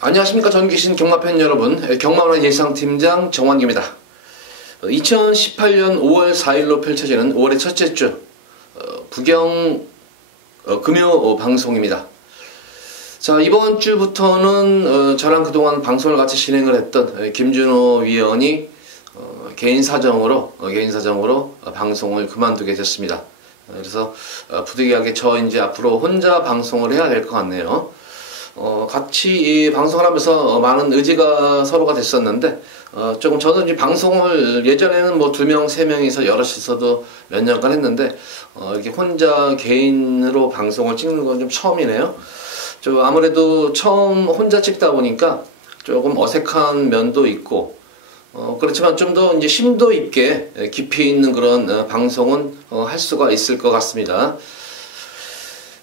안녕하십니까. 전기신 경마팬 여러분, 경마운화 예상팀장 정환기입니다. 2018년 5월 4일로 펼쳐지는 5월의 첫째 주 부경 금요 방송입니다. 자, 이번 주부터는 저랑 그동안 방송을 같이 진행을 했던 김준호 위원이 개인 사정으로 방송을 그만두게 됐습니다. 그래서 부득이하게 저 이제 앞으로 혼자 방송을 해야 될 것 같네요. 같이 이 방송을 하면서 많은 의지가 서로가 됐었는데, 조금 저는 이제 방송을 예전에는 뭐 2명, 3명이서 여럿이서도 몇 년간 했는데, 이렇게 혼자 개인으로 방송을 찍는 건 좀 처음이네요. 아무래도 처음 혼자 찍다 보니까 조금 어색한 면도 있고, 그렇지만 좀 더 이제 심도 있게 깊이 있는 그런 방송은 할 수가 있을 것 같습니다.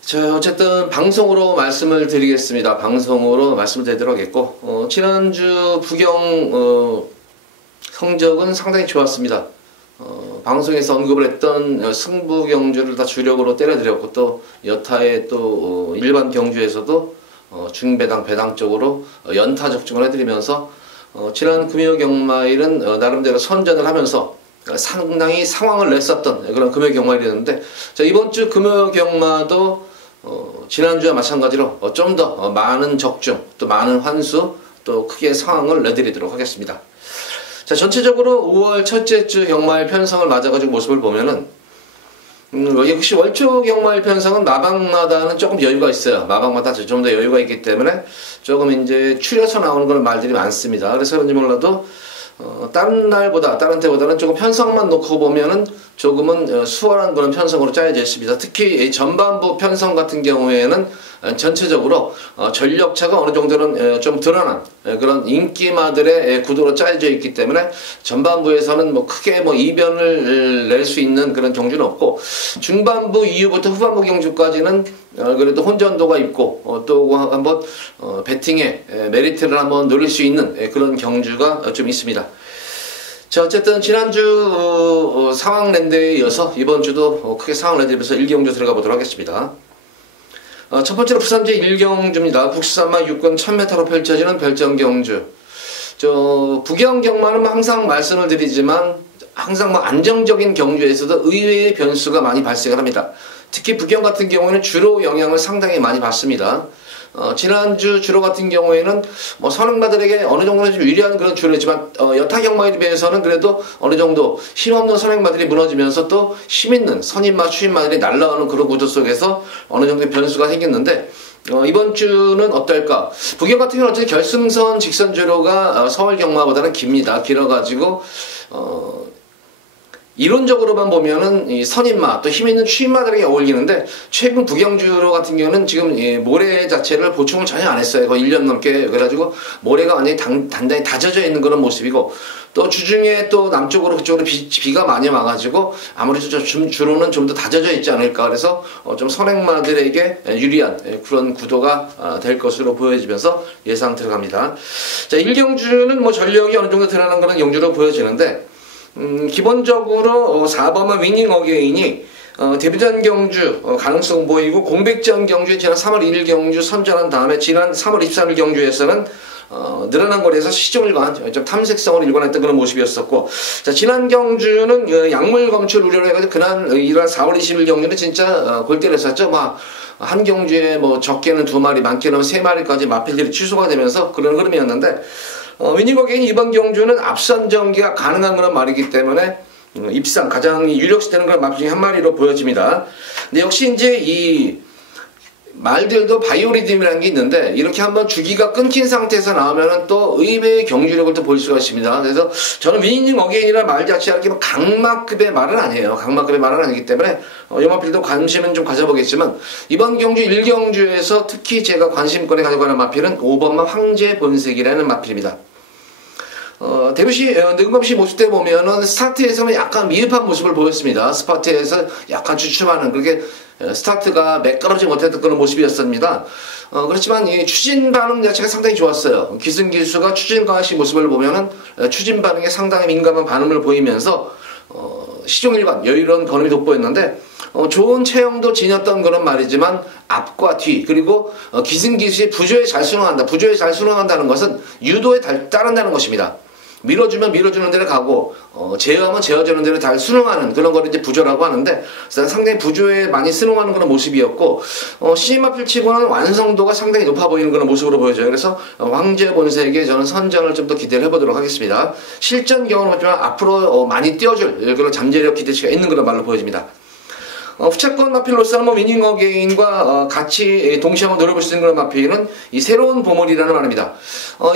자, 어쨌든 방송으로 말씀을 드리겠습니다. 방송으로 말씀을 드리도록 하겠고, 지난주 부경 성적은 상당히 좋았습니다. 방송에서 언급을 했던 승부 경주를 다 주력으로 때려드렸고, 또 여타의 또 일반 경주에서도 중배당, 배당 쪽으로 연타 적중을 해드리면서 지난 금요 경마일은 나름대로 선전을 하면서 상당히 상황을 냈었던 그런 금요 경마일이었는데, 자, 이번 주 금요 경마도 지난주와 마찬가지로 좀 더 많은 적중, 또 많은 환수, 또 크게 상황을 내드리도록 하겠습니다. 자, 전체적으로 5월 첫째 주 경마일 편성을 맞아가지고 모습을 보면은, 역시 월초 경마일 편성은 마방마다는 조금 여유가 있어요. 마방마다 좀 더 여유가 있기 때문에 조금 이제 추려서 나오는 그런 말들이 많습니다. 그래서 그런지 몰라도 다른 때보다는 조금 편성만 놓고 보면은 조금은 수월한 그런 편성으로 짜여져 있습니다. 특히 전반부 편성 같은 경우에는 전체적으로 전력차가 어느 정도는 좀 드러난 그런 인기마들의 구도로 짜여져 있기 때문에 전반부에서는 뭐 크게 뭐 이변을 낼 수 있는 그런 경주는 없고, 중반부 이후부터 후반부 경주까지는 그래도 혼전도가 있고 또 한번 배팅의 메리트를 한번 노릴 수 있는 그런 경주가 좀 있습니다. 자, 어쨌든 지난주 상황 랜드에 이어서 이번 주도 크게 상황 랜드에서 1경주 들어가 보도록 하겠습니다. 첫 번째로 부산제 1경주입니다. 국수산마 6권 1000m로 펼쳐지는 별정경주. 부경 경마는 항상 말씀을 드리지만 항상 뭐 안정적인 경주에서도 의외의 변수가 많이 발생을 합니다. 특히 부경 같은 경우에는 주로 영향을 상당히 많이 받습니다. 지난주 주로 같은 경우에는 뭐 선행마들에게 어느 정도는 좀 유리한 그런 주로였지만, 여타 경마에 비해서는 그래도 어느 정도 힘없는 선행마들이 무너지면서 또 힘있는 선임마, 추임마들이 날아오는 그런 구조 속에서 어느 정도의 변수가 생겼는데, 이번 주는 어떨까? 부경 같은 경우는 어쨌든 결승선 직선 주로가 서울 경마보다는 깁니다. 길어가지고, 이론적으로만 보면은 이 선임마 또 힘있는 추임마들에게 어울리는데, 최근 부경주로 같은 경우는 지금 모래 자체를 보충을 전혀 안 했어요. 거의 1년 넘게. 그래가지고 모래가 완전히 단단히 다져져 있는 그런 모습이고, 또 주중에 또 남쪽으로 그쪽으로 비가 많이 와가지고 아무래도 주로는 좀 더 다져져 있지 않을까. 그래서 좀 선행마들에게 유리한 그런 구도가 될 것으로 보여지면서 예상 들어갑니다. 자, 1경주는 뭐 전력이 어느 정도 드러난 그런 경주로 보여지는데, 기본적으로 4번은 위닝 어게인이 데뷔전 경주 가능성 보이고, 공백전 경주에 지난 3월 1일 경주 선전한 다음에 지난 3월 23일 경주에서는 늘어난 거리에서 시종일관 좀 탐색성을 일관했던 그런 모습이었었고, 자, 지난 경주는 약물 검출 우려를 해가지고 이러한 4월 20일 경주는 진짜 골 때렸었죠. 한 경주에 뭐 적게는 2마리, 많게는 3마리까지 마필들이 취소가 되면서 그런 흐름이었는데, 위닝어게인 이번 경주는 앞선 전개가 가능한 그런 말이기 때문에 입상 가장 유력시되는 그런 말 중에 한 마리로 보여집니다. 근데 역시 이제 이 말들도 바이오리듬이라는 게 있는데, 이렇게 한번 주기가 끊긴 상태에서 나오면은 또 의외의 경주력을 또 볼 수가 있습니다. 그래서 저는 위닝 어게인이라는 말 자체가 이렇게 강마급의 말은 아니에요. 강마급의 말은 아니기 때문에 영마필도 관심은 좀 가져보겠지만, 이번 경주 1경주에서 특히 제가 관심권에 가져가는 마필은 5번마 황제 본색이라는 마필입니다. 데뷔시 능검시 모습 때 보면은 스타트에서는 약간 미흡한 모습을 보였습니다. 스타트에서 약간 주춤하는, 그렇게 스타트가 매끄럽지 못했던 그런 모습이었습니다. 그렇지만 이 추진 반응 자체가 상당히 좋았어요. 기승기수가 추진 강시 모습을 보면은 추진 반응에 상당히 민감한 반응을 보이면서 시종일관 여유로운 걸음이 돋보였는데 좋은 체형도 지녔던 그런 말이지만 앞과 뒤 그리고 기승기수의 부조에 잘 순응한다. 부조에 잘 순응한다는 것은 유도에 따른다는 것입니다. 밀어주면 밀어주는 대로 가고 제어하면 제어주는 대로 잘 순응하는 그런 거를 이제 부조라고 하는데 상당히 부조에 많이 순응하는 그런 모습이었고 시마필 치고는 완성도가 상당히 높아 보이는 그런 모습으로 보여져요. 그래서 황제 본색에 저는 선전을 좀 더 기대를 해보도록 하겠습니다. 실전 경험은 없지만 앞으로 많이 띄워줄 그런 잠재력 기대치가 있는 그런 말로 보여집니다. 후차권 마필로서는 위닝 어게인과 같이 동시에 한번 노려볼 수 있는 그런 마필은 이 새로운 보물이라는 말입니다.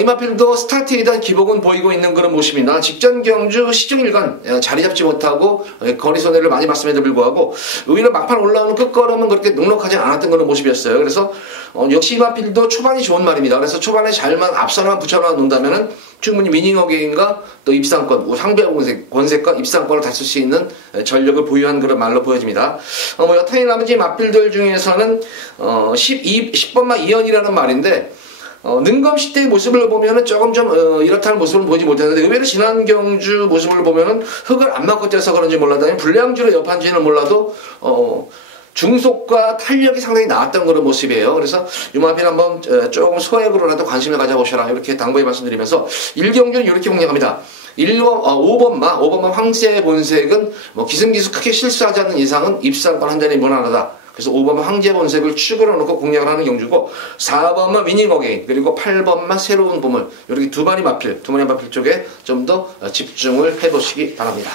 이 마필도 스타트에 대한 기복은 보이고 있는 그런 모습입니다. 직전 경주 시중일관 자리 잡지 못하고 거리 손해를 많이 봤음에도 불구하고 오히려 막판 올라오는 끝걸음은 그렇게 넉넉하지 않았던 그런 모습이었어요. 그래서 역시 이 마필도 초반이 좋은 말입니다. 그래서 초반에 잘만 앞선만 붙여놔 놓는다면은 충분히 위닝 어게인과 또 입상권, 상대 권색과 입상권을 다쓸 수 있는 전력을 보유한 그런 말로 보여집니다. 여타의 나머지 마필들 중에서는 10번마 이연이라는 말인데 능검시 때의 모습을 보면은 조금 좀 이렇다는 모습을 보이지 못했는데 의외로 지난 경주 모습을 보면은 흙을 안 맞고 뛰어서 그런지 몰라도 아니면 불량주로 옆한지는 몰라도 중속과 탄력이 상당히 나왔던 그런 모습이에요. 그래서 유마필 한번 조금 소액으로라도 관심을 가져보셔라 이렇게 당부해 말씀드리면서 1경주는 이렇게 공략합니다. 5번마 황새 본색은 기승기수 크게 실수하지 않는 이상은 입상권 한 잔이 무난하다. 그래서 5번마 황제 본색을 축으로 놓고 공략을 하는 경주고 4번마 위닝 어게인 그리고 8번마 새로운 보물 이렇게 두 마리 마필 쪽에 좀 더 집중을 해보시기 바랍니다.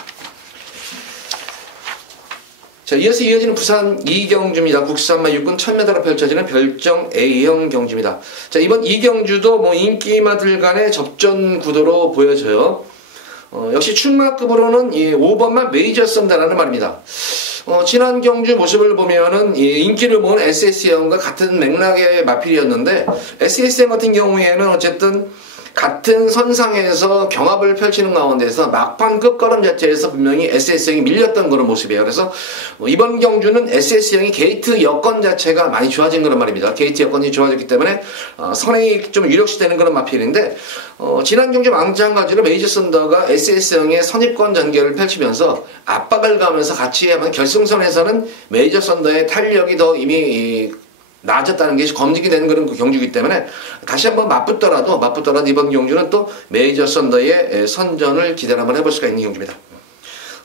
자, 이어서 이어지는 부산 2경주입니다. 국산마 육군 1000m로 펼쳐지는 별정 A형 경주입니다. 자, 이번 2경주도 인기마들 간의 접전 구도로 보여져요. 역시 충마급으로는 이 5번마 메이저 썬다라는 말입니다. 지난 경주 모습을 보면은 인기를 모은 SS형과 같은 맥락의 마필이었는데 SS형 같은 경우에는 어쨌든 같은 선상에서 경합을 펼치는 가운데서 막판 끝걸음 자체에서 분명히 SS형이 밀렸던 그런 모습이에요. 그래서 이번 경주는 SS형이 게이트 여건 자체가 많이 좋아진 그런 말입니다. 게이트 여건이 좋아졌기 때문에 선행이 좀 유력시되는 그런 마필인데 지난 경주 마찬가지로 메이저 썬더가 SS형의 선입권 전개를 펼치면서 압박을 가면서 같이 하면 결승선에서는 메이저 썬더의 탄력이 더 이미 나아졌다는 게 검증이 되는 그런 경주이기 때문에 다시 한번 맞붙더라도 이번 경주는 또 메이저 썬더의 선전을 기대를 한번 해볼 수가 있는 경주입니다.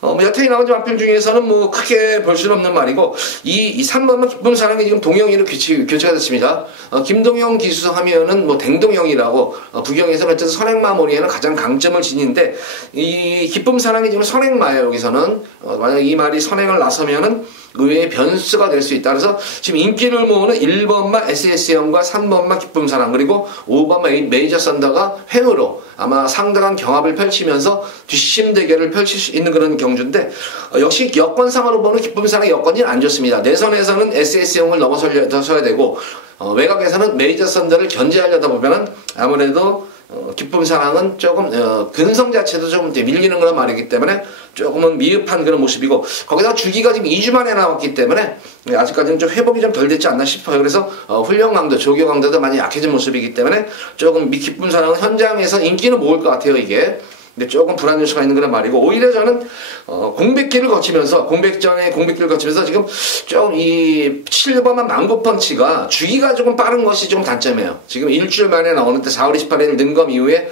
여태의 나머지 마필 중에서는 크게 볼 수는 없는 말이고 이 3번은 기쁨 사랑이 지금 동영이로 교체가 됐습니다. 김동영 기수 하면은 댕동영이라고 부경에서는 어쨌든 선행마무리에는 가장 강점을 지니는데 이 기쁨 사랑이 지금 선행마예요. 여기서는 만약 이 말이 선행을 나서면은 의외의 변수가 될 수 있다. 그래서 지금 인기를 모으는 1번마 SS형과 3번마 기쁨 사랑 그리고 5번마 메이저 썬더가 횡으로 아마 상당한 경합을 펼치면서 뒷심 대결을 펼칠 수 있는 그런 경주인데 역시 여건상으로 보는 기쁨 사랑의 여건이 안 좋습니다. 내선에서는 SS형을 넘어서야 되고 외곽에서는 메이저 썬더를 견제하려다 보면은 아무래도 기쁨 사랑은 조금 근성 자체도 조금 밀리는 그런 말이기 때문에 조금은 미흡한 그런 모습이고 거기다가 주기가 지금 2주 만에 나왔기 때문에 아직까지는 좀 회복이 좀 덜 됐지 않나 싶어요. 그래서 훈련 강도, 조교 강도도 많이 약해진 모습이기 때문에 조금 기쁨 사랑은 현장에서 인기는 모을 것 같아요. 이게. 근데 조금 불안 요소가 있는 그런 말이고 오히려 저는 공백기를 거치면서 지금 좀 이 7번만 망고펀치가 주기가 조금 빠른 것이 좀 단점이에요. 지금 일주일 만에 나오는데 4월 28일 능검 이후에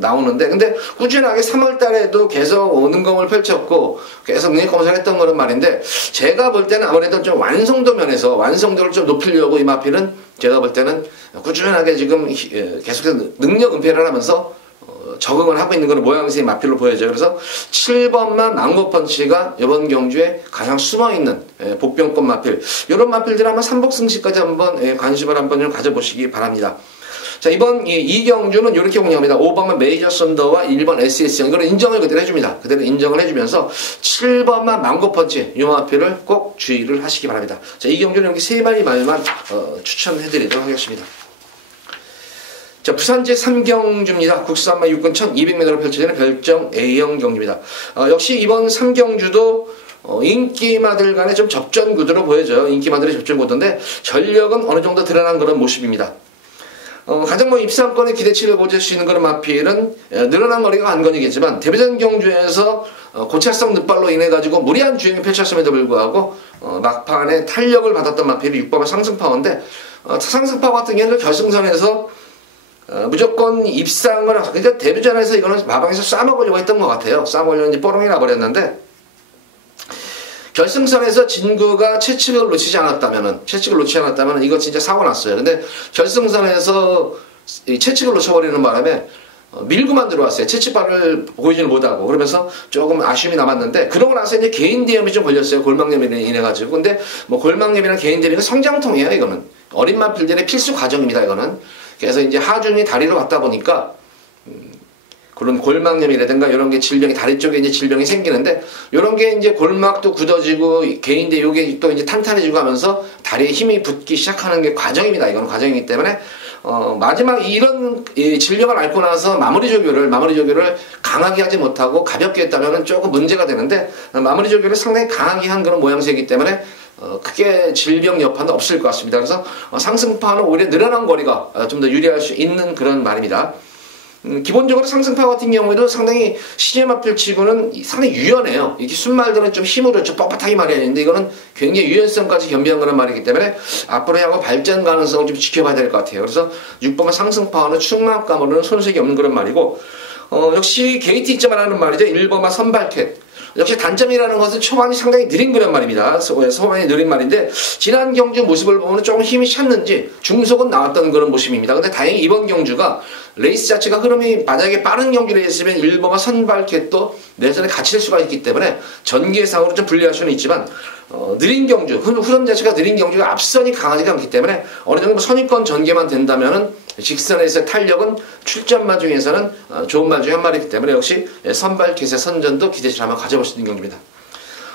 나오는데 근데 꾸준하게 3월 달에도 계속 능검을 펼쳤고 계속 능검을 했던 그런 말인데 제가 볼 때는 아무래도 좀 완성도 면에서 완성도를 좀 높이려고 이 마필은 제가 볼 때는 꾸준하게 지금 계속해서 능력 은폐를 하면서 적응을 하고 있는 그런 모양새의 마필로 보여져요. 그래서 7번만 망고펀치가 이번 경주에 가장 숨어있는 복병권 마필 이런 마필들 아마 삼복승시까지 한번 관심을 한번 가져보시기 바랍니다. 자, 이번 이 경주는 이렇게 공략합니다. 5번만 메이저 썬더와 1번 SS형 이걸 인정을 그대로 해줍니다. 그대로 인정을 해주면서 7번만 망고펀치 이 마필을 꼭 주의를 하시기 바랍니다. 자, 이 경주는 이렇게 3마리 말만 추천해드리도록 하겠습니다. 자, 부산 제3경주입니다. 국산마 육군 1200m로 펼쳐지는 별정 A형 경주입니다. 역시 이번 3경주도 인기마들 간의 좀 접전 구도로 보여져요. 인기마들의 접전 구도인데 전력은 어느 정도 드러난 그런 모습입니다. 가장 입상권의 기대치를 보실 수 있는 그런 마필은 늘어난 거리가 관건이겠지만 데뷔전 경주에서 고착성 늑발로 인해 가지고 무리한 주행을 펼쳤음에도 불구하고 막판에 탄력을 받았던 마필이 6번의 상승파워인데 상승파워 같은 경우는 결승선에서 무조건 입상을 그러니까 데뷔전에서 이거는 마방에서 싸먹으려고 했던 것 같아요. 싸먹으려고 이제 뽀롱이 나버렸는데 결승선에서 진구가 채찍을 놓치지 않았다면은 이거 진짜 사고 났어요. 근데 결승선에서 이 채찍을 놓쳐버리는 바람에 밀고만 들어왔어요. 채찍발을 보이지를 못하고. 그러면서 조금 아쉬움이 남았는데, 그러고 나서 이제 개인 대염이 좀 걸렸어요. 골막염이 인해가지고. 근데 뭐 골막염이나 개인 대염이 성장통이에요, 이거는. 어린 마필들의 필수 과정입니다, 이거는. 그래서 이제 하중이 다리로 갔다 보니까, 그런 골막염이라든가 이런 게 질병이, 다리 쪽에 이제 질병이 생기는데, 이런 게 이제 골막도 굳어지고, 개인대 요게 또 이제 탄탄해지고 하면서 다리에 힘이 붙기 시작하는 게 과정입니다. 이거는 과정이기 때문에, 마지막 이런 질병을 앓고 나서 마무리 조교를 강하게 하지 못하고 가볍게 했다면 조금 문제가 되는데, 마무리 조교를 상당히 강하게 한 그런 모양새이기 때문에, 크게 질병 여파는 없을 것 같습니다. 그래서 상승파는 오히려 늘어난 거리가 좀 더 유리할 수 있는 그런 말입니다. 기본적으로 상승파 같은 경우에도 상당히 시제마필 치고는 상당히 유연해요. 이게 순말들은 좀 힘으로 좀 뻣뻣하게 말해야 되는데 이거는 굉장히 유연성까지 겸비한 그런 말이기 때문에 앞으로 향후 발전 가능성을 좀 지켜봐야 될 것 같아요. 그래서 6번의 상승파워는 충막감으로는 손색이 없는 그런 말이고, 역시 게이트 있자마라는 말이죠. 1번의 선발캣. 역시 단점이라는 것은 초반이 상당히 느린 그런 말입니다. 초반이 느린 말인데 지난 경주 모습을 보면 조금 힘이 찼는지 중속은 나왔던 그런 모습입니다. 근데 다행히 이번 경주가 레이스 자체가 흐름이 만약에 빠른 경기를 했으면 1번과 선발캣도 내전에 갇힐 수가 있기 때문에 전개상으로 좀 불리할 수는 있지만 느린 경주, 흐름 자체가 느린 경주가 앞선이 강하지가 않기 때문에 어느 정도 선입권 전개만 된다면은 직선에서의 탄력은 출전마 중에서는 좋은 말 중에 한 말이기 때문에 역시 선발캣의 선전도 기대치를 한번 가져볼 수 있는 경기입니다.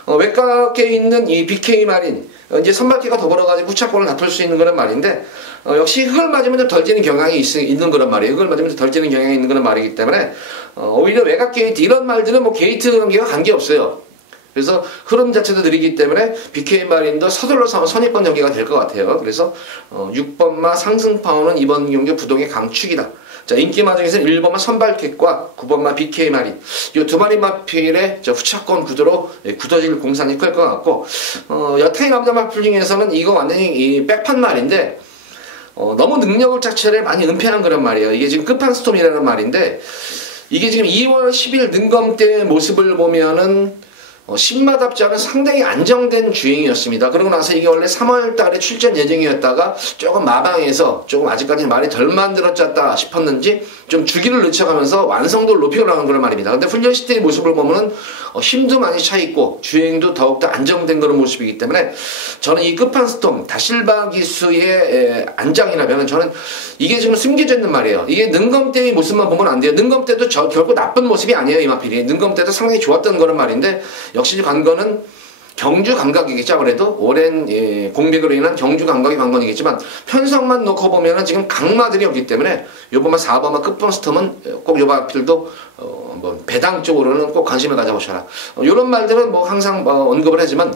외곽에 있는 이 BK 마린, 이제 선발캣과 더불어가지고 후차권을 다툴 수 있는 그런 말인데, 역시 흙을 맞으면 좀 덜 찌는 경향이 있는 그런 말이에요. 흙을 맞으면 좀 덜 찌는 경향이 있는 그런 말이기 때문에, 오히려 외곽 게이트, 이런 말들은 뭐 게이트 관계가 관계없어요. 그래서 흐름 자체도 느리기 때문에 BK 마린도 서둘러서 선입권 전개가 될 것 같아요. 그래서 6번마 상승파워는 이번 경기 부동의 강축이다. 자, 인기마 중에서는 1번마 선발캣과 9번마 BK 마린, 이 두 마리 마필의 후차권 구도로 굳어질 공산이 클 것 같고, 여타의 남자 마필 중에서는 이거 완전히 이 백판 말인데, 너무 능력을 자체를 많이 은폐한 그런 말이에요. 이게 지금 끝판 스톰이라는 말인데, 이게 지금 2월 10일 능검 때의 모습을 보면은 신마답지 않은 상당히 안정된 주행이었습니다. 그러고 나서 이게 원래 3월 달에 출전 예정이었다가 조금 마방해서 조금 아직까지는 말이 덜 만들어졌다 싶었는지 좀 주기를 늦춰가면서 완성도를 높이고 나간 그런 말입니다. 근데 훈련 시대의 모습을 보면은 힘도 많이 차있고 주행도 더욱더 안정된 그런 모습이기 때문에 저는 이 끝판 스톰 다실바 기수의 안장이라면 저는 이게 지금 숨겨져 있는 말이에요. 이게 능검 때의 모습만 보면 안 돼요. 능검 때도 결국 나쁜 모습이 아니에요. 이 마필이. 능검 때도 상당히 좋았던 그런 말인데 역시 관건은 경주 감각이겠죠. 아무래도 오랜 공백으로 인한 경주 감각이 관건이겠지만 편성만 놓고 보면은 지금 강마들이 없기 때문에 요번만 4번만 끝번 스톰은 꼭 요 마필도 뭐 배당 쪽으로는 꼭 관심을 가져보셔라. 요런 말들은 뭐 항상 언급을 하지만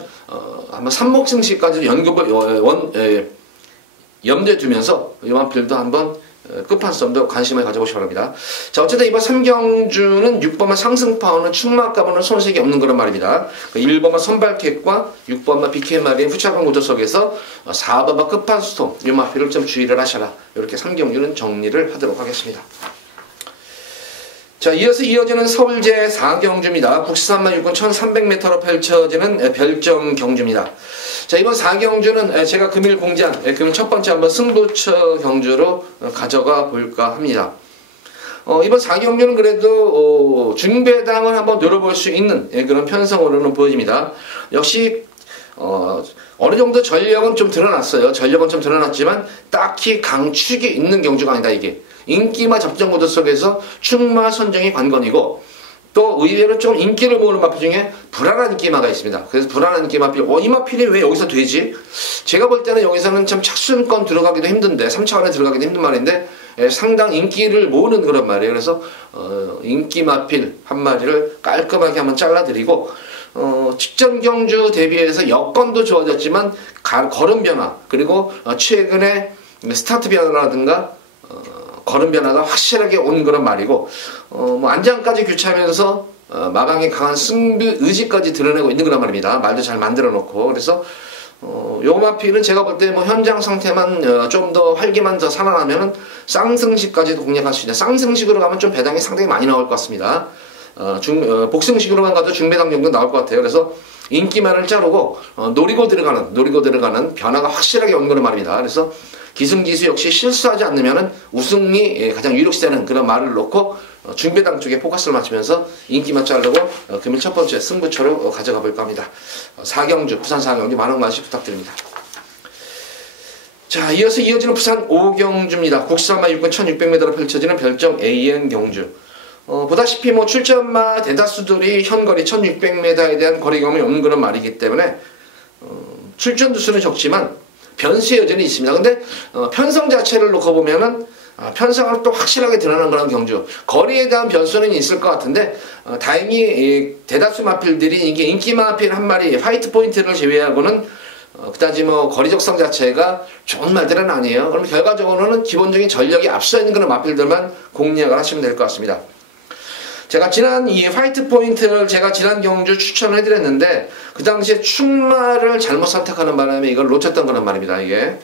한번 삼목승시까지 염두에 두면서 요 마필도 한번 끝판섬도 관심을 가져보시기 바랍니다. 자, 어쨌든 이번 3경주는 6번만 상승파워는 충막감으로는 손색이 없는 그런 말입니다. 1번만 선발캣과 6번만 BK 마린 후차권 구도 속에서 4번만 끝판스톰 이 마필을 좀 주의를 하셔라. 이렇게 3경주는 정리를 하도록 하겠습니다. 자, 이어지는 서울제 4경주입니다. 국시산만 육군 1300m로 펼쳐지는 별정 경주입니다. 자, 이번 4경주는 제가 금일 공지한 금일 첫 번째 한번 승부처 경주로 가져가 볼까 합니다. 이번 4경주는 그래도 중배당을 한번 노려볼 수 있는 그런 편성으로는 보여집니다. 역시 어느 정도 전력은 좀 드러났어요. 전력은 좀 드러났지만 딱히 강축이 있는 경주가 아니다 이게. 인기마 접전 구도 속에서 충마 선정이 관건이고 또 의외로 좀 인기를 모으는 마필 중에 불안한 인기마가 있습니다. 그래서 불안한 인기마필, 이 마필이 왜 여기서 되지? 제가 볼 때는 여기서는 참 착순권 들어가기도 힘든데 3차원에 들어가기도 힘든 말인데 상당 인기를 모으는 그런 말이에요. 그래서 인기마필 한 마리를 깔끔하게 한번 잘라드리고 직전 경주 대비해서 여건도 좋아졌지만 걸음 변화 그리고 최근에 스타트 변화라든가 걸음 변화가 확실하게 온 그런 말이고, 뭐 안장까지 교체하면서 마방의 강한 승부 의지까지 드러내고 있는 그런 말입니다. 말도 잘 만들어 놓고. 그래서 요 마필은 제가 볼 때 뭐 현장 상태만 좀 더 활기만 더 살아나면은 쌍승식까지도 공략할 수 있는, 쌍승식으로 가면 좀 배당이 상당히 많이 나올 것 같습니다. 복승식으로만 가도 중배당 정도 나올 것 같아요. 그래서 인기만을 자르고 노리고 들어가는 변화가 확실하게 온 거는 말입니다. 그래서 기승기수 역시 실수하지 않으면은 우승이 가장 유력시되는 그런 말을 놓고 중배당 쪽에 포커스를 맞추면서 인기만 자르고 금일 첫 번째 승부처로 가져가 볼까 합니다. 4경주, 부산 4경주 많은 관심 부탁드립니다. 자, 이어서 이어지는 부산 5경주입니다. 국산마 6군 1600m로 펼쳐지는 별정 AN 경주. 보다시피 뭐 출전마 대다수들이 현거리 1600m에 대한 거리 경험이 없는 그런 말이기 때문에 출전 두수는 적지만 변수의 여전히 있습니다. 근데 편성 자체를 놓고 보면은 편성을 또 확실하게 드러나는 그런 경주. 거리에 대한 변수는 있을 것 같은데 다행히 대다수 마필들이 이게 인기 마필 한 마리 화이트 포인트를 제외하고는 그다지 뭐 거리적성 자체가 좋은 말들은 아니에요. 그럼 결과적으로는 기본적인 전력이 앞서 있는 그런 마필들만 공략을 하시면 될 것 같습니다. 제가 지난 이 화이트 포인트를 제가 지난 경주 추천을 해드렸는데 그 당시에 충마를 잘못 선택하는 바람에 이걸 놓쳤던 거란 말입니다. 이게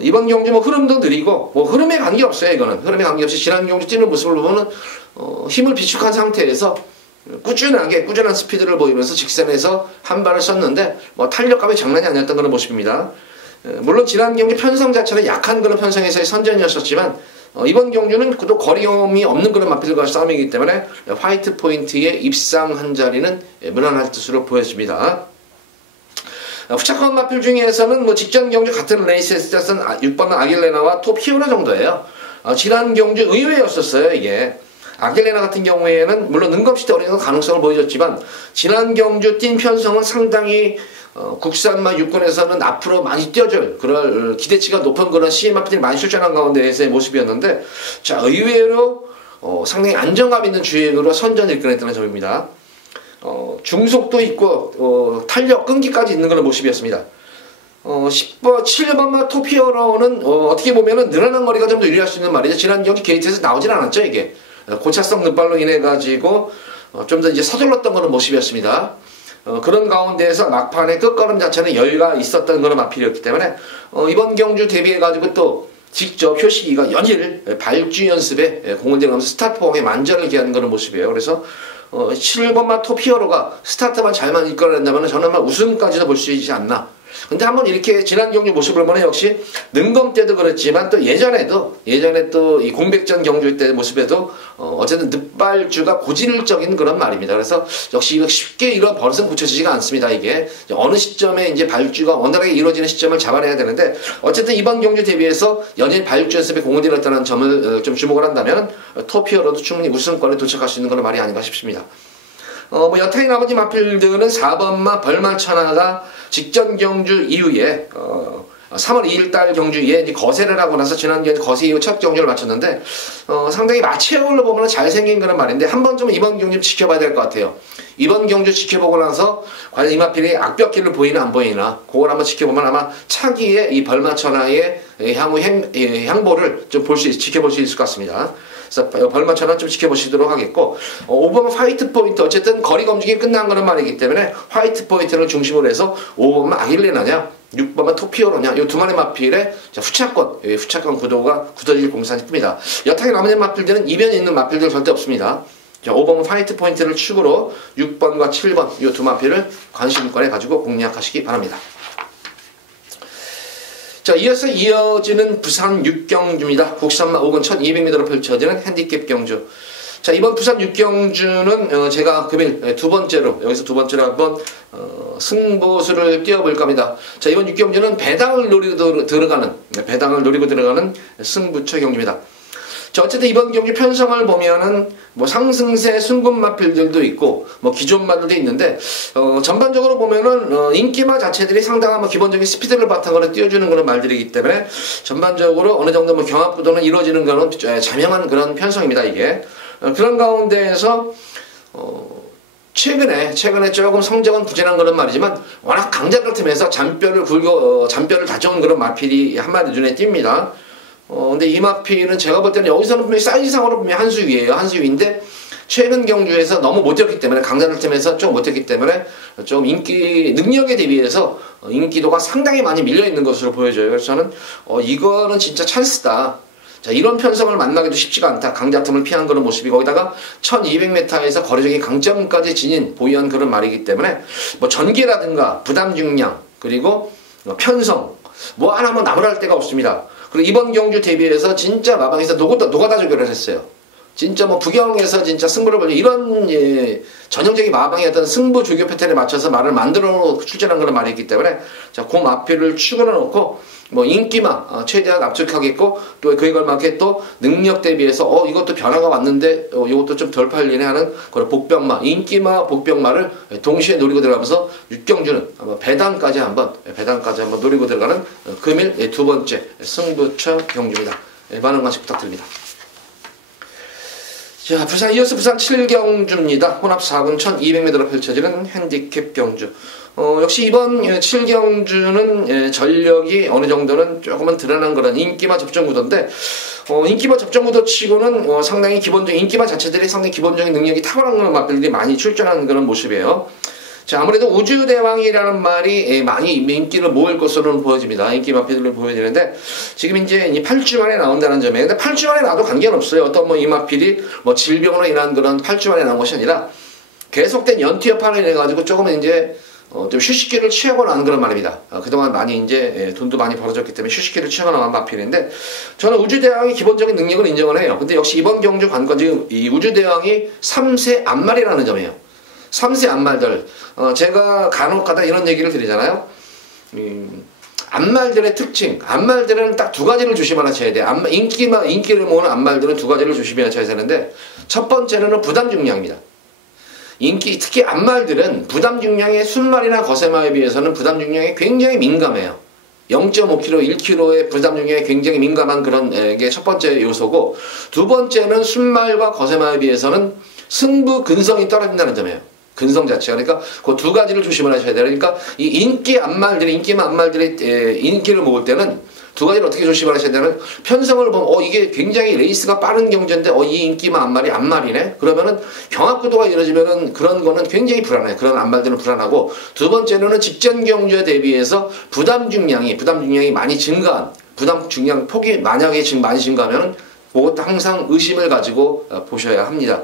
이번 경주 뭐 흐름도 느리고 뭐 흐름에 관계없어요. 이거는 흐름에 관계없이 지난 경주 뛰는 모습을 보면 힘을 비축한 상태에서 꾸준한 스피드를 보이면서 직선에서 한 발을 썼는데 뭐 탄력감이 장난이 아니었던 그런 모습입니다. 물론 지난 경기 편성 자체는 약한 그런 편성에서의 선전이었었지만 이번 경주는 또 거리 경험이 없는 그런 마필과 싸움이기 때문에 화이트 포인트에 입상한 자리는 무난할 뜻으로 보여집니다. 후착권 마필 중에서는 뭐 직전 경주 같은 레이스에서 쓴 6번 아길레나와 톱 히어로 정도예요. 지난 경주 의외였었어요. 이게 아길레나 같은 경우에는 물론 능검시대 어린이가 가능성을 보여줬지만 지난 경주 뛴 편성은 상당히 국산마 6군에서는 앞으로 많이 뛰어줄 그럴 기대치가 높은 그런 CM마필들이 많이 출전한 가운데에서의 모습이었는데 자 의외로 상당히 안정감 있는 주행으로 선전을 이끌어냈다는 점입니다. 중속도 있고 탄력 끈기까지 있는 그런 모습이었습니다. 7번마 토피어로는 어떻게 보면은 늘어난 거리가 좀 더 유리할 수 있는 말이죠. 지난 경기 게이트에서 나오진 않았죠. 이게 고차성 늑발로 인해 가지고 좀 더 이제 서둘렀던 그런 모습이었습니다. 그런 가운데에서 막판의 끝걸음 자체는 여유가 있었던 그런 마필이었기 때문에 이번 경주 대비해 가지고 또 직접 표시기가 연일 발주 연습에 공을 들여가면서 스타트 폼에 만전을 기하는 그런 모습이에요. 그래서 7번마 토피어로가 스타트만 잘만 이끌어낸다면 저는 아마 우승까지도 볼 수 있지 않나. 근데 한번 이렇게 지난 경주 모습을 보면 역시 능검 때도 그렇지만 또 예전에 또 이 공백전 경주 때 모습에도 어쨌든 늑발주가 고질적인 그런 말입니다. 그래서 역시 쉽게 이런 버릇은 고쳐지지가 않습니다. 이게 어느 시점에 이제 발주가 원활하게 이루어지는 시점을 잡아내야 되는데 어쨌든 이번 경주 대비해서 연일 발주 연습에 공을 들였다는 점을 좀 주목을 한다면 토피어로도 충분히 우승권에 도착할 수 있는 그런 말이 아닌가 싶습니다. 뭐 여타의 나머지 마필들은 4번마 벌만천하가 직전 경주 이후에 3월 2일달 경주에 거세를 하고 나서 지난 경주 거세 이후 첫 경주를 마쳤는데 상당히 마체올로 보면 잘생긴 그런 말인데 한 번 좀 이번 경주 지켜봐야 될 것 같아요. 이번 경주 지켜보고 나서 과연 이 마필이 악벽길을 보이나 안 보이나 그걸 한번 지켜보면 아마 차기의 이 벌만천하의 향후 향보를 좀 지켜볼 수 있을 것 같습니다. 그래서 벌마천하 좀 지켜보시도록 하겠고 5번 화이트 포인트 어쨌든 거리 검증이 끝난 거는 말이기 때문에 화이트 포인트를 중심으로 해서 5번만 아길레나냐 6번만 토피오로냐 이 두 마리 마필의 후차권 구도가 굳어질 공산이 큽니다. 여타의 나머지 마필들은 이변이 있는 마필들 절대 없습니다. 자, 5번 화이트 포인트를 축으로 6번과 7번 이 두 마필을 관심권에 가지고 공략하시기 바랍니다. 자, 이어지는 부산 6경주입니다. 국산마 5군 1200m로 펼쳐지는 핸디캡 경주. 자, 이번 부산 6경주는 제가 금일 여기서 두 번째로 한번 승부수를 띄워볼까 합니다. 자, 이번 6경주는 배당을 노리고 들어가는 승부처 경주입니다. 자, 어쨌든 이번 경기 편성을 보면은 뭐 상승세 순금마필들도 있고 뭐 기존마들도 있는데 전반적으로 보면은 인기마 자체들이 상당한 뭐 기본적인 스피드를 바탕으로 띄워주는 그런 말들이기 때문에 전반적으로 어느 정도 뭐 경합구도는 이루어지는 그런 자명한 그런 편성입니다. 이게 그런 가운데에서 최근에 조금 성적은 부진한 그런 말이지만 워낙 강자들 틈에서 잔뼈를 가져온 그런 마필이 한 마리 눈에 띕니다. 근데 이마필은 제가 볼 때는 여기서는 분명히 사이즈상으로 분명히 한 수 위에요. 한 수 위인데 최근 경주에서 너무 못 뛰었기 때문에 강자들 팀에서 좀 못 뛰었기 때문에 좀 인기 능력에 대비해서 인기도가 상당히 많이 밀려 있는 것으로 보여져요. 그래서 저는 이거는 진짜 찬스다. 자, 이런 편성을 만나기도 쉽지가 않다. 강자틈을 피한 그런 모습이 거기다가 1200m에서 거리적인 강점까지 지닌 보유한 그런 말이기 때문에 뭐 전개라든가 부담 중량 그리고 편성 뭐 하나 뭐 나무랄 데가 없습니다. 그리고 이번 경주 대비해서 진짜 마방에서 노가다 조결을 했어요. 진짜 뭐 부경에서 진짜 승부를 벌려 이런 전형적인 마방의 어떤 승부 조교 패턴에 맞춰서 말을 만들어 출전한 그런 말이 있기 때문에 자, 그 마필을 추근해 놓고 뭐 인기만 최대한 압축하겠고 또 그에 걸맞게 또 능력 대비해서 이것도 변화가 왔는데 이것도 좀 덜 팔리네 하는 그런 복병마 인기마 복병마를 동시에 노리고 들어가면서 6경주는 아마 배당까지 한번 노리고 들어가는 금일 두 번째 승부처 경주입니다. 많은 관심 부탁드립니다. 자, 이어서 부산 7경주입니다. 혼합 4군 1200m로 펼쳐지는 핸디캡 경주. 역시 이번 7경주는 전력이 어느 정도는 조금은 드러난 그런 인기마 접전 구도인데, 인기마 접전 구도 치고는 상당히 기본적인, 인기마 자체들이 상당히 기본적인 능력이 탁월한 그런 마필들이 많이 출전하는 그런 모습이에요. 자, 아무래도 우주대왕이라는 말이 많이 인기를 모을 것으로는 보여집니다. 인기 마필들을 보여지는데, 지금 이제 8주 만에 나온다는 점에, 근데 8주 만에 나와도 관계는 없어요. 어떤 이 마필이 질병으로 인한 그런 8주 만에 나온 것이 아니라, 계속된 연투여파를 인해가지고 조금은 이제, 좀 휴식기를 취하고 나온 그런 말입니다. 그동안 많이 이제, 돈도 많이 벌어졌기 때문에 휴식기를 취하고 나온 마필인데, 저는 우주대왕의 기본적인 능력을 인정을 해요. 근데 역시 이번 경주 관건, 지금 이 우주대왕이 3세 앞말이라는 점이에요. 3세 앞말들. 제가 간혹가다 이런 얘기를 드리잖아요. 앞말들의 특징. 앞말들은 딱 두 가지를 조심하셔야 돼요. 인기를 모으는 앞말들은 두 가지를 조심하셔야 되는데, 첫 번째는 부담 중량입니다. 특히 앞말들은 부담 중량의 순말이나 거세마에 비해서는 부담 중량이 굉장히 민감해요. 0.5kg, 1kg의 부담 중량에 굉장히 민감한 그런 게 첫 번째 요소고, 두 번째는 순말과 거세마에 비해서는 승부 근성이 떨어진다는 점이에요. 근성 자체가. 그러니까 그 두 가지를 조심을 하셔야 돼요. 그러니까 이 인기만 앞말들이 인기를 모을 때는 두 가지를 어떻게 조심을 하셔야 되냐면, 편성을 보면 이게 굉장히 레이스가 빠른 경주인데 이 인기만 앞말이네. 그러면은 경합구도가 이루어지면은 그런 거는 굉장히 불안해요. 그런 앞말들은 불안하고, 두 번째로는 직전 경주에 대비해서 부담 중량이 많이 증가한, 부담 중량 폭이 만약에 지금 많이 증가하면은 그것도 항상 의심을 가지고 보셔야 합니다.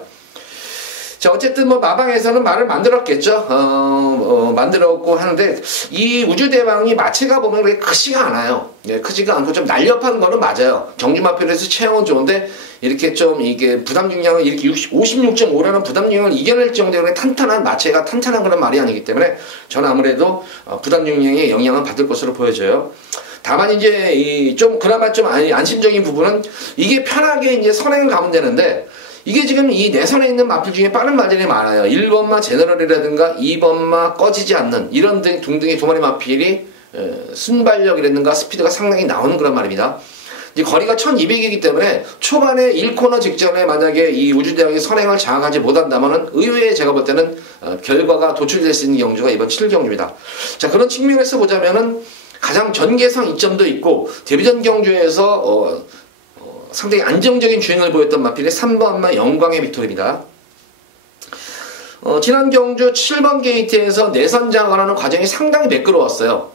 자, 어쨌든 마방에서는 말을 만들었겠죠. 만들었고 하는데, 이 우주대왕이 마체가 보면 그렇게 크지가 않아요. 크지가 않고 좀 날렵한 거는 맞아요. 경주마필에서 체형은 좋은데, 이렇게 좀 이게 부담 중량을 이렇게 56.5라는 부담 중량을 이겨낼 정도의 마체가 탄탄한 그런 말이 아니기 때문에, 저는 아무래도 부담 중량의 영향을 받을 것으로 보여져요. 다만 이제 그나마 좀 안심적인 부분은, 이게 편하게 이제 선행을 가면 되는데, 이게 지금 이 내선에 있는 마필 중에 빠른 말들이 많아요. 1번마 제너럴이라든가 2번마 꺼지지 않는 이런 등등의 두 마리 마필이 순발력이라든가 스피드가 상당히 나오는 그런 말입니다. 이제 거리가 1200이기 때문에 초반에 1코너 직전에 만약에 이 우주대왕이 선행을 장악하지 못한다면은 의외에 제가 볼 때는 결과가 도출될 수 있는 경주가 이번 7경주입니다. 자, 그런 측면에서 보자면은 가장 전개상 이점도 있고, 데뷔전 경주에서 상당히 안정적인 주행을 보였던 마필의 3번마 영광의 빅토리입니다. 지난 경주 7번 게이트에서 내선 장악하는 과정이 상당히 매끄러웠어요.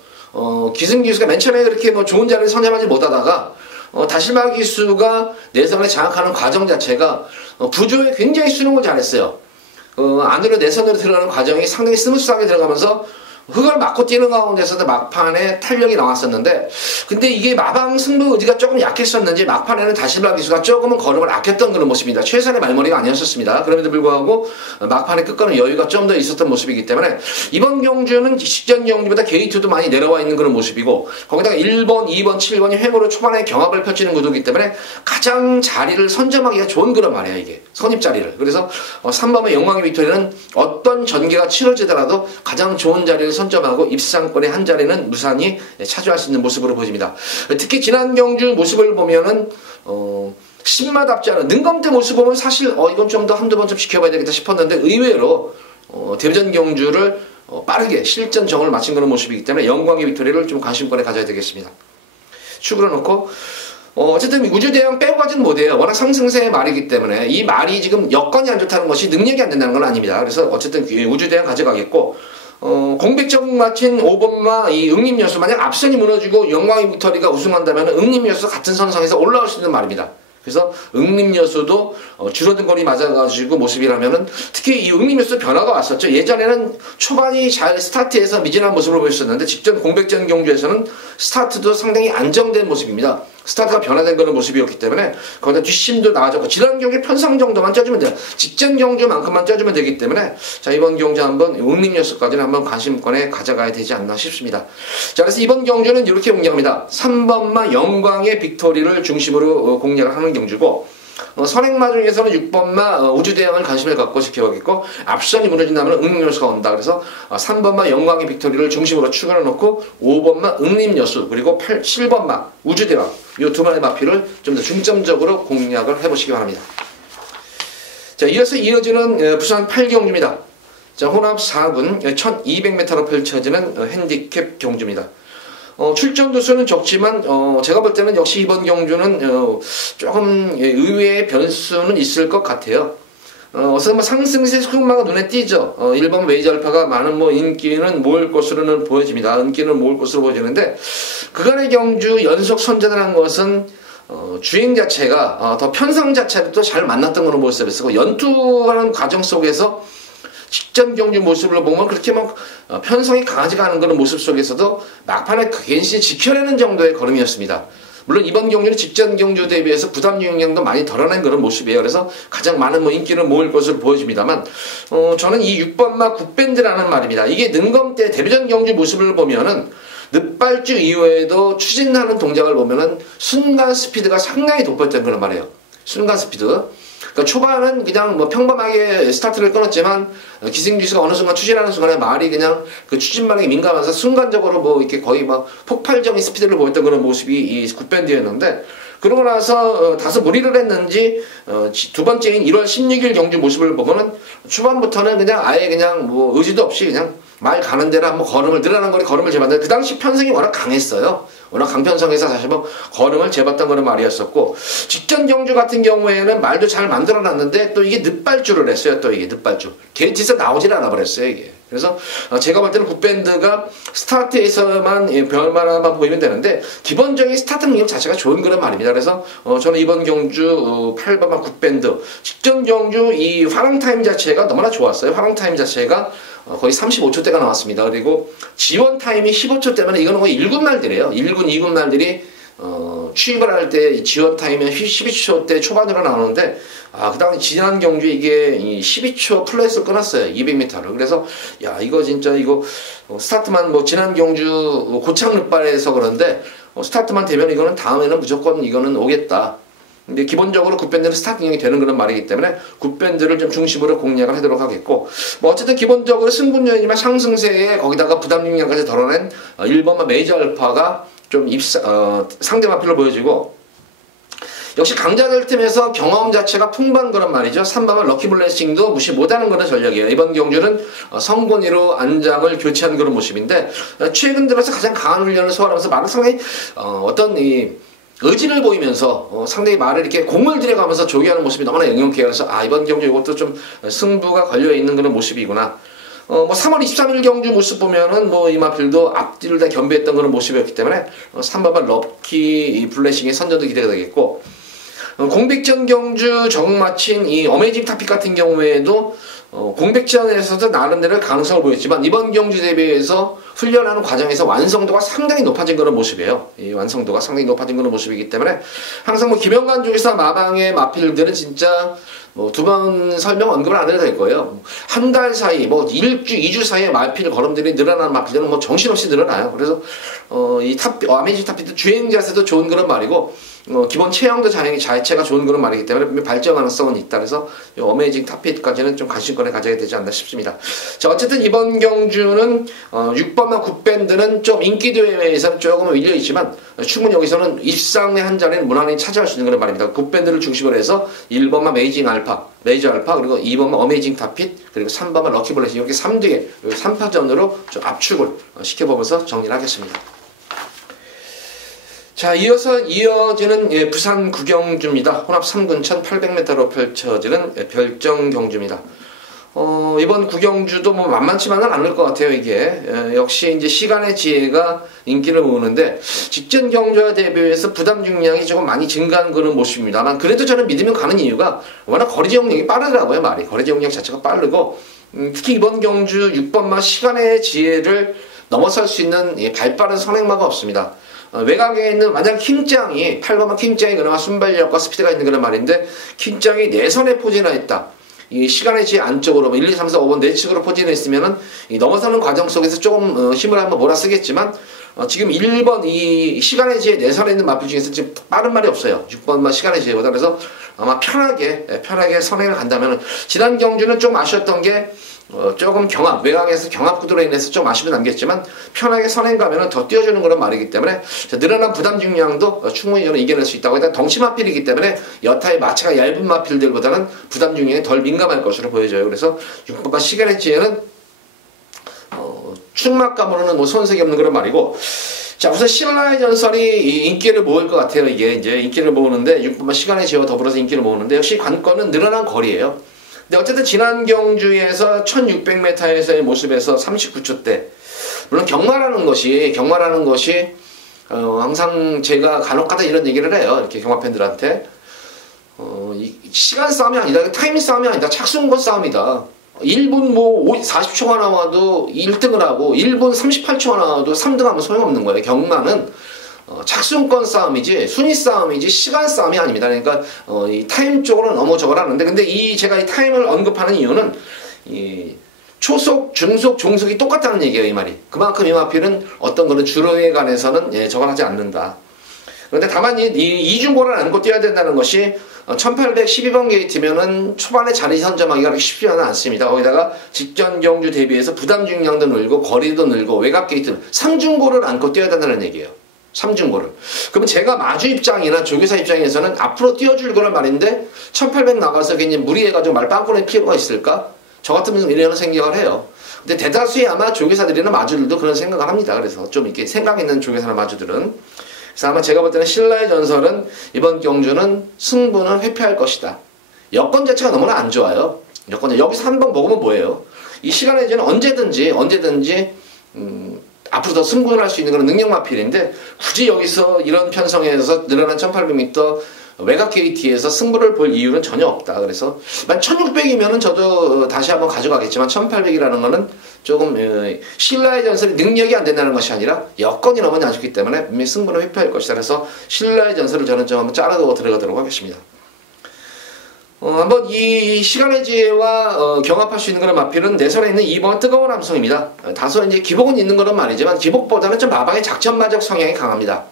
기승 기수가 맨 처음에 그렇게 좋은 자리를 선점하지 못하다가 다시마 기수가 내선을 장악하는 과정 자체가 부조에 굉장히 수능을 잘했어요. 안으로 내선으로 들어가는 과정이 상당히 스무스하게 들어가면서 흙을 맞고 뛰는 가운데서도 막판에 탄력이 나왔었는데, 근데 이게 마방 승부 의지가 조금 약했었는지 막판에는 다시마 기수가 조금은 걸음을 아꼈던 그런 모습입니다. 최선의 말머리가 아니었었습니다. 그럼에도 불구하고 막판에 끝까지 여유가 좀 더 있었던 모습이기 때문에, 이번 경주는 직전 경주보다 게이트도 많이 내려와 있는 그런 모습이고, 거기다가 1번, 2번, 7번이 횡으로 초반에 경합을 펼치는 구도이기 때문에 가장 자리를 선점하기가 좋은 그런 말이에요. 이게 선입 자리를. 그래서 3번의 영광의 빅토리는 어떤 전개가 치러지더라도 가장 좋은 자리를 선점하고 입상권의 한 자리는 무상히 차지할 수 있는 모습으로 보입니다. 특히 지난 경주 모습을 보면은 신마답지 않은 능검대 모습 보면 사실 이건 좀 더 한두 번 좀 지켜봐야 되겠다 싶었는데, 의외로 데뷔전 경주를 빠르게 실전 정을 마친 그런 모습이기 때문에 영광의 빅토리를 좀 관심권에 가져야 되겠습니다. 축으로 놓고 어쨌든 우주대왕 빼고 가지는 못해요. 워낙 상승세의 말이기 때문에 이 말이 지금 여건이 안 좋다는 것이 능력이 안 된다는 건 아닙니다. 그래서 어쨌든 우주대왕 가져가겠고 공백적 마친 5번마 이 응림여수 만약 앞선이 무너지고 영광의 빅터리가 우승한다면 응림여수 같은 선상에서 올라올 수 있는 말입니다. 그래서 응림여수도 줄어든 거리 맞아가지고 모습이라면은 특히 이 응림여수 변화가 왔었죠. 예전에는 초반이 잘 스타트해서 미진한 모습을 보였었는데 직전 공백전 경주에서는 스타트도 상당히 안정된 모습입니다. 스타트가 변화된 그런 모습이었기 때문에 거기다 뒷심도 나아졌고 지난 경기 편성 정도만 쪄주면 돼요. 직전 경주만큼만 쪄주면 되기 때문에 자 이번 경주 한번 응림여수까지는 한번 관심권에 가져가야 되지 않나 싶습니다. 자 그래서 이번 경주는 이렇게 공략합니다. 3번마 영광의 빅토리를 중심으로 공략을 하는 경주고 선행마 중에서는 6번마 우주대왕을 관심을 갖고 지켜보겠고 앞선이 무너진다면 응림여수가 온다. 그래서 3번마 영광의 빅토리를 중심으로 추가해 놓고 5번마 응림여수 그리고 7번마 우주대왕 이 두 마리 마필을 좀 더 중점적으로 공략을 해보시기 바랍니다. 자 이어서 이어지는 부산 8경주입니다. 자 혼합 4군 1200m로 펼쳐지는 핸디캡 경주입니다. 출전 수는 적지만 제가 볼 때는 역시 이번 경주는 조금 의외의 변수는 있을 것 같아요. 우선 뭐 상승세 소금마가 눈에 띄죠. 1번 메이저알파가 많은 뭐 인기는 모을 것으로는 보여집니다. 인기는 모을 것으로 보여지는데 그간의 경주 연속 선전을 것은 주행 자체가 더 편성 자체도 또 잘 만났던 걸로 모습을 연투하는 과정 속에서 직전 경주 모습을 보면 그렇게 막 편성이 강하지가 않은 그런 모습 속에서도 막판에 괜시 지켜내는 정도의 걸음이었습니다. 물론 이번 경주는 직전 경주 대비해서 부담 영향도 많이 덜어낸 그런 모습이에요. 그래서 가장 많은 뭐 인기를 모을 것으로 보여집니다만 저는 이 6번마 굿밴드라는 말입니다. 이게 능검 때 데뷔전 경주 모습을 보면은 늑발주 이후에도 추진하는 동작을 보면은 순간 스피드가 상당히 돋보였던 그런 말이에요. 순간 스피드. 그러니까 초반은 그냥 뭐 평범하게 스타트를 끊었지만 기승기수가 어느 순간 추진하는 순간에 말이 그냥 그 추진 반응에 민감해서 순간적으로 뭐 이렇게 거의 막 폭발적인 스피드를 보였던 그런 모습이 이 굿밴드였는데 그러고 나서 다소 무리를 했는지 두 번째인 1월 16일 경주 모습을 보면은 초반부터는 그냥 아예 그냥 뭐 의지도 없이 그냥 말 가는 대로 한번 걸음을 늘어나는 거리 걸음을 재봤는데 그 당시 편성이 워낙 강했어요. 워낙 강편성에서 사실 뭐 걸음을 재봤던 그런 말이었었고 직전 경주 같은 경우에는 말도 잘 만들어놨는데 또 이게 늑발주를 했어요. 또 이게 늑발주 게이트에서 나오질 않아 버렸어요 이게. 그래서 제가 볼 때는 굿밴드가 스타트에서만 변화만 보이면 되는데 기본적인 스타트 능력 자체가 좋은 그런 말입니다. 그래서 저는 이번 경주 8번마 굿밴드 직전 경주 이 화랑 타임 자체가 너무나 좋았어요. 화랑 타임 자체가 거의 35초대가 나왔습니다. 그리고 지원 타임이 15초 때문에 이거는 거의 1군 말들이에요. 1군, 2군 말들이 취입을 할 때 지원 타임이 12초대 초반으로 나오는데 그 당시 지난 경주에 이게 12초 플랫을 끊었어요. 200m를. 그래서 야 이거 진짜 이거 스타트만 뭐 지난 경주 고착 늑발에서 그런데 스타트만 되면 이거는 다음에는 무조건 이거는 오겠다. 근데 기본적으로 굿밴드는 스타팅이 되는 그런 말이기 때문에 굿밴드를 좀 중심으로 공략을 하도록 하겠고 뭐 어쨌든 기본적으로 승분요이지만 상승세에 거기다가 부담 영향까지 덜어낸 1번마 메이저 알파가 좀 상대 마필로 보여지고 역시 강자들 팀에서 경험 자체가 풍부한 그런 말이죠. 3번마 럭키 블레싱도 무시 못하는 그런 전략이에요. 이번 경주는 성곤이로 안장을 교체한 그런 모습인데 최근 들어서 가장 강한 훈련을 소화하면서 말을 상당히 어떤 이 의지를 보이면서 상당히 말을 이렇게 공을 들여가면서 조기하는 모습이 너무나 영역해요. 그래서 이번 경주 이것도 좀 승부가 걸려있는 그런 모습이구나. 뭐 3월 23일 경주 모습 보면은 뭐 이 마필도 앞뒤를 다 겸비했던 그런 모습이었기 때문에 3번만 럭키 블레싱의 선전도 기대가 되겠고 공백전 경주 적응 마친 이 어메이징 타픽 같은 경우에도 공백전에서도 나름대로 가능성을 보였지만 이번 경주 대비해서 훈련하는 과정에서 완성도가 상당히 높아진 그런 모습이에요. 이 완성도가 상당히 높아진 그런 모습이기 때문에 항상 뭐 김영관 중에서 마방의 마필들은 진짜 뭐 두 번 설명 언급을 안 해도 될 거예요. 한 달 사이, 뭐 1주, 2주 사이에 마필 걸음들이 늘어나는 마필들은 뭐 정신없이 늘어나요. 그래서 이 어메이징 타픽도 주행 자세도 좋은 그런 말이고 기본 체형도 자체가 좋은 그런 말이기 때문에 발전 가능성은 있다. 그래서 어메이징 탑핏까지는 좀 관심권에 가져야 되지 않나 싶습니다. 자 어쨌든 이번 경주는 6번마 굿밴드는 좀 인기도에서는 조금 밀려있지만 충분히 여기서는 입상의 한 자리는 무난히 차지할 수 있는 그런 말입니다. 굿밴드를 중심으로 해서 1번마 메이저 알파 그리고 2번마 어메이징 탑핏 그리고 3번마 럭키 블레싱 이렇게 3대 3파전으로 좀 압축을 시켜보면서 정리를 하겠습니다. 자, 이어서 이어지는 부산 구경주입니다. 혼합 3군 1800m로 펼쳐지는 별정 경주입니다. 이번 구경주도 뭐 만만치만은 않을 것 같아요, 이게. 역시 이제 시간의 지혜가 인기를 모으는데, 직전 경주와 대비해서 부담 중량이 조금 많이 증가한 그런 모습입니다만, 그래도 저는 믿으면 가는 이유가 워낙 거리 제공력이 빠르더라고요, 말이. 거리 제공력 자체가 빠르고, 특히 이번 경주 6번마 시간의 지혜를 넘어설 수 있는 발빠른 선행마가 없습니다. 외곽에 있는 만약 킹짱이 8번마 킹짱이 그나마 순발력과 스피드가 있는 그런 말인데, 킹짱이 내선에 포진하였다. 이 시간의 지혜 안쪽으로 1, 2, 3, 4, 5번 내측으로 포진해 있으면은 이 넘어서는 과정 속에서 조금 힘을 한번 몰아쓰겠지만, 지금 1번 이 시간의 지혜 내선에 있는 마필 중에서 지금 빠른 말이 없어요. 6번만 시간의 지혜보다. 그래서 아마 편하게 선행을 간다면은, 지난 경주는 좀 아쉬웠던 게 조금 외곽에서 경합 구도로 인해서 좀 아쉬움이 남겠지만, 편하게 선행 가면은 더 뛰어주는 그런 말이기 때문에, 늘어난 부담 중량도 충분히 저는 이겨낼 수 있다고. 일단 덩치 마필이기 때문에 여타의 마체가 얇은 마필들보다는 부담 중량에 덜 민감할 것으로 보여져요. 그래서 6번과 시간의 지혜는 충막감으로는 뭐 손색이 없는 그런 말이고, 자, 우선 신라의 전설이 인기를 모을 것 같아요. 이게 이제 인기를 모으는데, 6번만 시간의 지혜와 더불어서 인기를 모으는데, 역시 관건은 늘어난 거리예요. 근데 어쨌든 지난 경주에서 1600m에서의 모습에서 39초대. 물론 경마라는 것이 항상 제가 간혹가다 이런 얘기를 해요. 이렇게 경마 팬들한테. 시간 싸움이 아니다. 타이밍 싸움이 아니다. 착순권 싸움이다. 1분 40초가 나와도 1등을 하고 1분 38초가 나와도 3등하면 소용없는 거예요. 경마는 착순권 싸움이지 순위 싸움이지 시간 싸움이 아닙니다. 그러니까 이 타임 쪽으로 넘어져라 하는데, 근데 제가 이 타임을 언급하는 이유는 이 초속, 중속, 종속이 똑같다는 얘기예요, 이 말이. 그만큼 이 마필은 어떤 거는 주로에 관해서는 적언하지 않는다. 그런데 다만 이중고를 안고 뛰어야 된다는 것이 1812번 게이트면은 초반에 자리 선점하기가 그렇게 쉽지는 않습니다. 거기다가 직전 경주 대비해서 부담 중량도 늘고 거리도 늘고 외곽 게이트 3중고를 안고 뛰어야 된다는 얘기예요. 3중고를. 그러면 제가 마주 입장이나 조교사 입장에서는 앞으로 뛰어줄 거란 말인데 1800 나가서 괜히 무리해가지고 말빵꾸낼 필요가 있을까? 저 같으면 이런 생각을 해요. 근데 대다수의 아마 조교사들이나 마주들도 그런 생각을 합니다. 그래서 좀 이렇게 생각 있는 조교사나 마주들은. 그래서 아마 제가 볼 때는 신라의 전설은 이번 경주는 승부는 회피할 것이다. 여건 자체가 너무나 안 좋아요. 여기서 한 번 먹으면 뭐예요? 이 시간에 이제는 언제든지 앞으로 더 승부를 할 수 있는 그런 능력 마필인데, 굳이 여기서 이런 편성에서 늘어난 1800m 외곽 게이트에서 승부를 볼 이유는 전혀 없다. 그래서 1600이면은 저도 다시 한번 가져가겠지만 1800이라는 거는 조금 신라의 전설이 능력이 안 된다는 것이 아니라 여건이 너무 안 좋기 때문에 분명히 승부는 회피할 것이다. 그래서 신라의 전설을 저는 좀 한번 짜라두고 들어가도록 하겠습니다. 한번 이 시간의 지혜와 경합할 수 있는 그런 마필은 내선에 있는 2번 뜨거운 함성입니다. 다소 이제 기복은 있는 그런 말이지만 기복보다는 좀 마방의 작전마적 성향이 강합니다.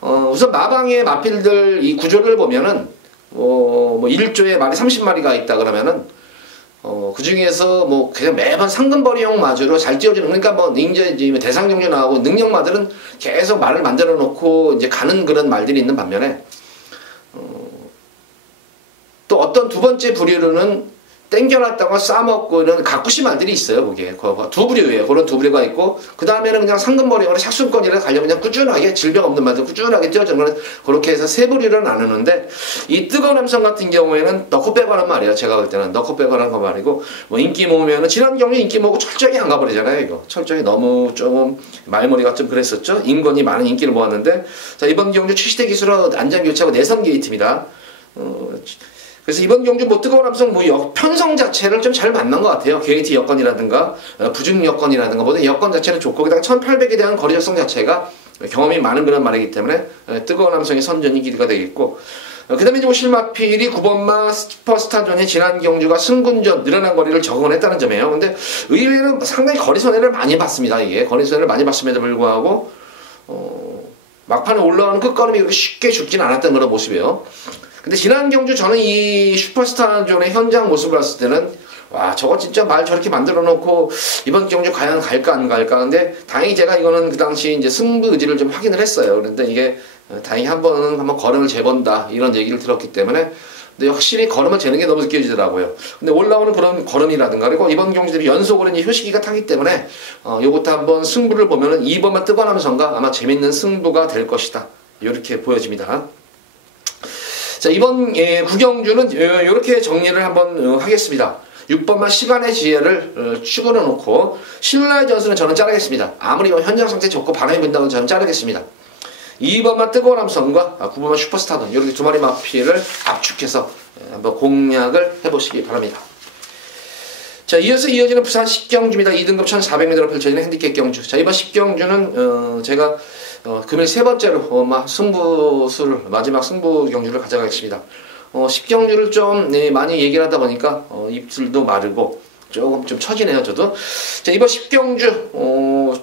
우선 마방의 마필들 이 구조를 보면은 뭐 1조에 말이 30마리가 있다 그러면은 그 중에서 뭐 그냥 매번 상금벌이용 마주로 잘 띄워주는, 그러니까 뭐 이제 대상 경주 나오고 능력마들은 계속 말을 만들어 놓고 이제 가는 그런 말들이 있는 반면에, 또 어떤 두 번째 부류로는 땡겨놨다가 싸먹고 이런 가꾸시 말들이 있어요. 거기에 두 부류예요. 그런 두 부류가 있고, 그 다음에는 그냥 상금벌이거나 착순권이라 가려면 그냥 꾸준하게 질병 없는 말들 꾸준하게 띄워주는 거는, 그렇게 해서 세 부류로 나누는데, 이 뜨거운 함성 같은 경우에는 넣고 빼고는 말이에요. 제가 볼 때는 넣고 빼고는 거 말이고, 뭐 인기 모으면은 지난 경주 인기 모으고 철저히 안 가버리잖아요. 이거 철저히 너무 조금 말머리가 좀 그랬었죠. 인권이 많은 인기를 모았는데, 자, 이번 경주 출시대 기수로 안전 교체하고 내선 게이트입니다. 그래서 이번 경주 뭐 뜨거운 함성 편성 자체를 좀 잘 만난 것 같아요. 게이트 여건이라든가 부중 여건이라든가 모든 여건 자체는 좋고, 거기다가 1800에 대한 거리 적성 자체가 경험이 많은 그런 말이기 때문에 뜨거운 함성의 선전이 기대가 되겠고, 그 다음에 이제 실마필이 9번마 슈퍼스타존의 지난 경주가 승군전 늘어난 거리를 적응을 했다는 점이에요. 근데 의외로 상당히 거리 손해를 많이 봤습니다. 이게 거리 손해를 많이 봤음에도 불구하고 막판에 올라오는 끝걸음이 그렇게 쉽게 죽진 않았던 그런 모습이에요. 근데 지난 경주 저는 이 슈퍼스타존의 현장 모습을 봤을 때는, 와, 저거 진짜 말 저렇게 만들어 놓고 이번 경주 과연 갈까 안 갈까. 근데 다행히 제가 이거는 그 당시 이제 승부 의지를 좀 확인을 했어요. 그런데 이게 다행히 한번 걸음을 재본다 이런 얘기를 들었기 때문에, 근데 확실히 걸음을 재는 게 너무 느껴지더라고요. 근데 올라오는 그런 걸음이라든가, 그리고 이번 경주들이 연속으로 이제 효시기가 타기 때문에 요것도 한번 승부를 보면은 2번만 뜨거운 함성가 아마 재밌는 승부가 될 것이다. 이렇게 보여집니다. 자, 이번 구경주는 이렇게 정리를 한번 하겠습니다. 6번만 시간의 지혜를 축으로 놓고 신라의 전술은 저는 자르겠습니다. 아무리 현장 상태 좋고 바람이 분다고 저는 자르겠습니다. 2번만 뜨거운 함성과 9번만 슈퍼스타든 이렇게 두 마리 마필을 압축해서 한번 공략을 해보시기 바랍니다. 자, 이어서 이어지는 부산 10경주입니다. 2등급 1400m로 펼쳐지는 핸디캡 경주. 자, 이번 10경주는 제가 금일 세 번째로 마지막 승부 경주를 가져가겠습니다. 10경주를 좀 많이 얘기를 하다 보니까 입술도 마르고 조금 좀 처지네요, 저도. 자, 이번 10경주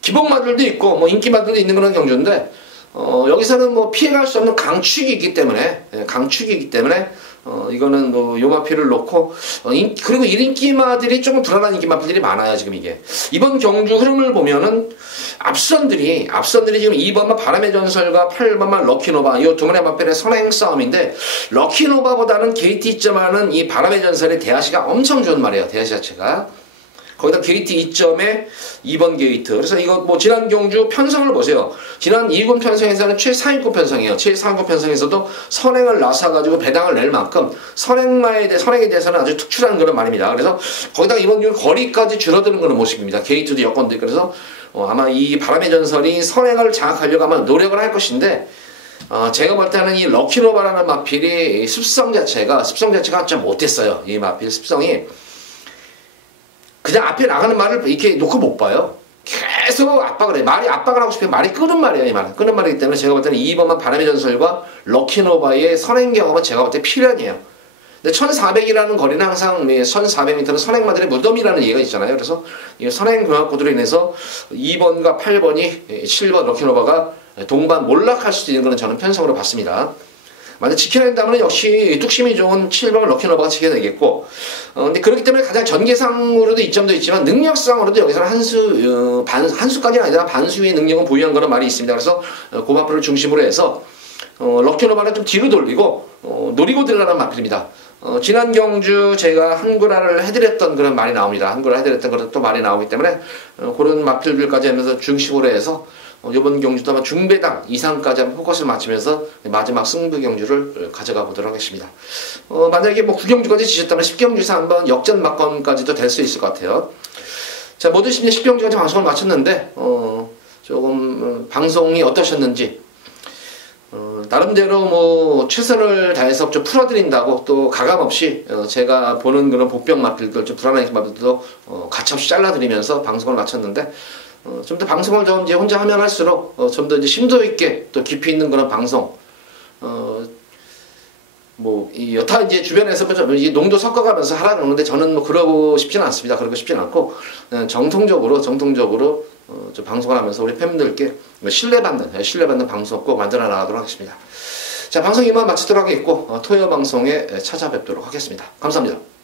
기복마들도 있고 뭐 인기마들도 있는 그런 경주인데 여기서는 뭐 피해갈 수 없는 강축이기 때문에 이거는 뭐 요마피를 놓고 그리고 1인기마들이 조금 불안한 인기마들이 많아요. 지금 이게 이번 경주 흐름을 보면은 앞선들이 지금 2번만 바람의 전설과 8번만 럭키노바 이 두 마리 마필의 선행 싸움인데 럭키노바보다는 게이트 2.하는 이 바람의 전설의 대하시가 엄청 좋은 말이에요. 대하시 자체가 거기다 게이트 2점에 2번 게이트. 그래서 이거 뭐 지난 경주 편성을 보세요. 지난 2군 편성에서는 최상위권 편성이에요. 최상위권 편성에서도 선행을 나서가지고 배당을 낼 만큼 선행에 대해서는 아주 특출한 그런 말입니다. 그래서 거기다가 이번 경주 거리까지 줄어드는 그런 모습입니다. 게이트도 여건도 있고 그래서 아마 이 바람의 전설이 선행을 장악하려고 아마 노력을 할 것인데 제가 볼 때는 이 럭키노바라는 마필이 습성 자체가 좀 못했어요. 이 마필 습성이 그냥 앞에 나가는 말을 이렇게 놓고 못 봐요. 계속 압박을 해. 말이 압박을 하고 싶으면 말이 끄는 말이에요. 이 말은. 끄는 말이기 때문에 제가 볼 때는 2번만 바람의 전설과 럭키노바의 선행 경험은 제가 볼 때 필연이에요. 근데 1400이라는 거리는 항상 1400m는 선행마들의 무덤이라는 얘기가 있잖아요. 그래서 이 선행 경합구도로 인해서 2번과 8번이 7번 럭키노바가 동반 몰락할 수도 있는 그런 저는 편성으로 봤습니다. 만약 지켜낸다면 역시 뚝심이 좋은 7번 럭키노바가 지켜내겠고 근데 그렇기 때문에 가장 전개상으로도 이점도 있지만 능력상으로도 여기서는 한수까지는 아니라 반수의 능력은 보유한 그런 말이 있습니다. 그래서 고마프를 중심으로 해서 럭키노바는 좀 뒤로 돌리고 노리고 들어가는 마필입니다. 지난 경주 제가 한구라를 해드렸던 그런 말이 나옵니다. 한구라 해드렸던 그런 또 말이 나오기 때문에 그런 마필들까지 하면서 중심으로 해서 이번 경주도 아마 중배당 이상까지 한번 포커스를 맞추면서 마지막 승부 경주를 가져가 보도록 하겠습니다. 만약에 뭐 9경주까지 지셨다면 10경주에서 한번 역전 막건까지도 될 수 있을 것 같아요. 자, 모두 10경주까지 방송을 마쳤는데 조금 방송이 어떠셨는지 나름대로 뭐 최선을 다해서 좀 풀어드린다고 또 가감없이 제가 보는 그런 복병 마필들 좀 불안한 마필들도 가차없이 잘라드리면서 방송을 마쳤는데 좀 더 방송을 좀 이제 혼자 하면 할수록 좀 더 이제 심도 있게 또 깊이 있는 그런 방송 뭐 이 여타 이제 주변에서 이 농도 섞어가면서 하라 그러는데 저는 뭐 그러고 싶지는 않습니다. 그러고 싶지는 않고 정통적으로 좀 방송을 하면서 우리 팬분들께 신뢰받는 방송 꼭 만들어 나가도록 하겠습니다. 자, 방송 이만 마치도록 하겠고 토요 방송에 찾아뵙도록 하겠습니다. 감사합니다.